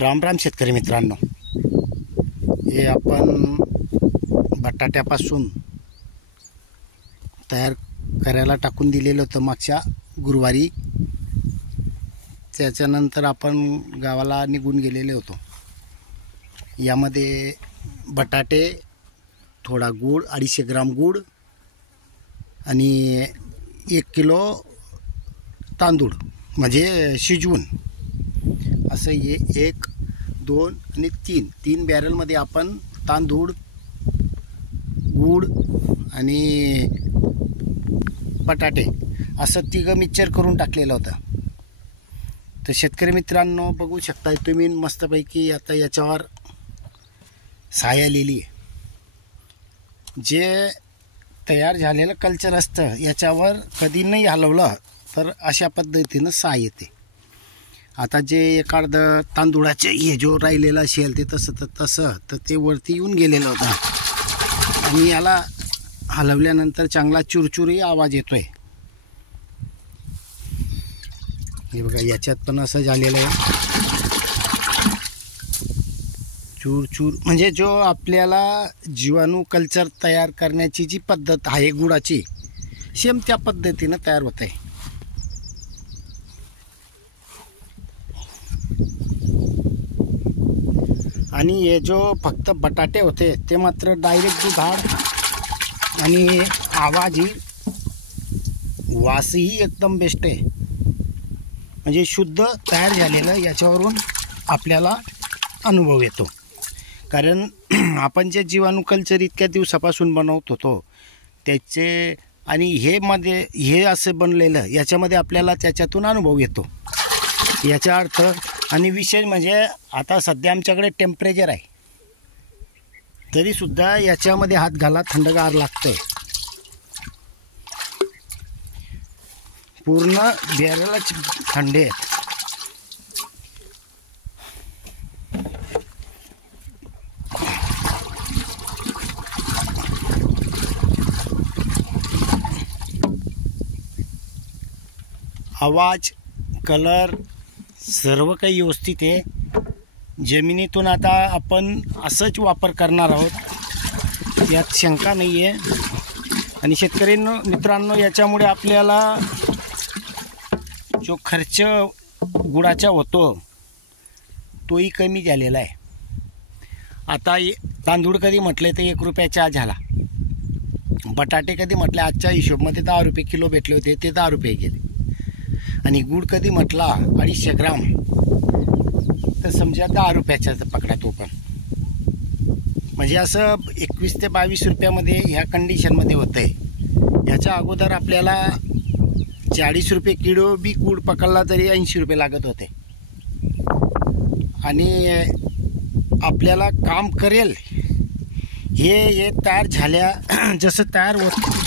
राम राम शेतकरी मित्रांनो, हे आपण बटाट्यापासून तयार करायला टाकून दिलेलं होतं मागच्या गुरुवारी. त्याच्यानंतर आपण गावाला निघून गेलेले होतो. यामध्ये बटाटे, थोडा गूळ, 250 ग्राम गूळ आणि 1 किलो तांदूळ म्हणजे शिजवून, असं हे 1, 2 आणि 3 बॅरलमध्ये आपण तांदूळ, गूळ आणि बटाटे असं तिघं मिक्सचर करून टाकलेलं होतं. तर शेतकरी मित्रांनो, बघू शकताय तुम्ही मस्तपैकी आता याच्यावर साय आलेली आहे. जे तयार झालेलं कल्चर असतं याच्यावर कधी नाही हलवलं तर अशा पद्धतीनं साय येते. आता जे एखाद तांदूळाचे हे जो राहिलेलं असेल ते तसं तर ते वरती येऊन गेलेलं होतं आणि याला हलवल्यानंतर चांगला चुरचुरी आवाज येतोय. हे बघा, याच्यात पण असं झालेलं आहे. चूर म्हणजे जो आपल्याला जीवाणू कल्चर तयार करण्याची जी पद्धत आहे गुळाची, सेम त्या पद्धतीनं तयार होत आहे. आणि हे जो फक्त बटाटे होते ते मात्र डायरेक्ट दुधाळ आणि आवाजही, वासही एकदम बेस्ट आहे. म्हणजे शुद्ध तयार झालेलं याच्यावरून आपल्याला अनुभव येतो. कारण आपण जे जीवाणू कल्चर इतक्या दिवसापासून बनवत होतो त्याचे आणि हे असं बनलेलं याच्यामध्ये आपल्याला त्याच्यातून अनुभव येतो याचा अर्थ. आणि विशेष म्हणजे आता सध्या आमच्याकडे टेम्परेचर आहे तरीसुद्धा याच्यामध्ये हात घाला थंडगार लागतंय. पूर्ण बॅरलच थंडे आहेत. आवाज, कलर सर्व काही व्यवस्थित आहे. जमिनीतून आता आपण असंच वापर करणार आहोत, यात शंका नाही आहे. आणि शेतकरी मित्रांनो, याच्यामुळे आपल्याला जो खर्च गुळाचा होतो तोही कमी झालेला आहे. आता तांदूळ कधी म्हटले तर 1 रुपया चहा झाला. बटाटे कधी म्हटले आजच्या हिशोबमध्ये 10 रुपये किलो भेटले होते, ते 10 रुपये गेले. आणि गूळ कधी म्हटला 250 ग्राम तर समजा 10 रुपयाचा पकडा तो पण. म्हणजे असं 21 ते 22 रुपयामध्ये ह्या कंडिशनमध्ये होतं आहे. याच्या अगोदर आपल्याला 40 रुपये किलो बी गूळ पकडला तरी 80 रुपये लागत होते. आणि आपल्याला काम करेल हे तयार जसं तयार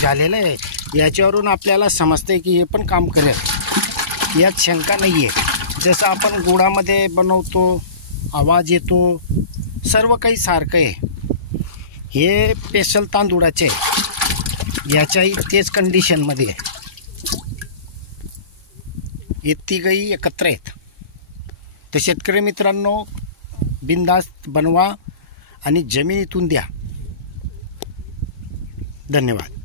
झालेलं आहे याच्यावरून आपल्याला समजतं की हे पण काम करेल, यात शंका नाही आहे. जसं आपण गुळामध्ये बनवतो, आवाज येतो, सर्व काही सारखं आहे. हे स्पेशल तांदूळाचे आहे, याच्याही तेच कंडिशनमध्ये आहे. हे तिघही एकत्र आहेत. तर शेतकरी मित्रांनो, बिनधास्त बनवा आणि जमिनीतून द्या. धन्यवाद.